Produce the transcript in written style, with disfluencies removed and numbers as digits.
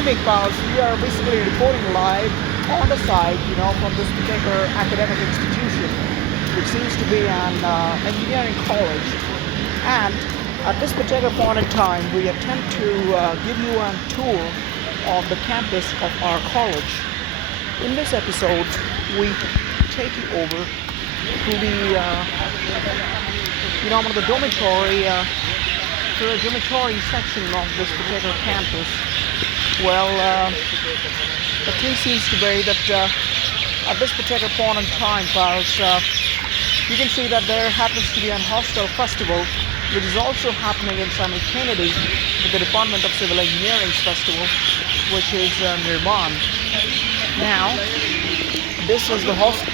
evening, pals. We are basically reporting live on the site, from this particular academic institution, which seems to be an engineering college. And at this particular point in time, we attempt to give you a tour of the campus of our college. In this episode, we take you over to one of the dormitory section of this particular campus. Well, the thing seems to be that at this particular point in time, pals, you can see that there happens to be an hostel festival, which is also happening in simultaneity with the Department of Civil Engineering's festival, which is nearby. Now, this is the hostel.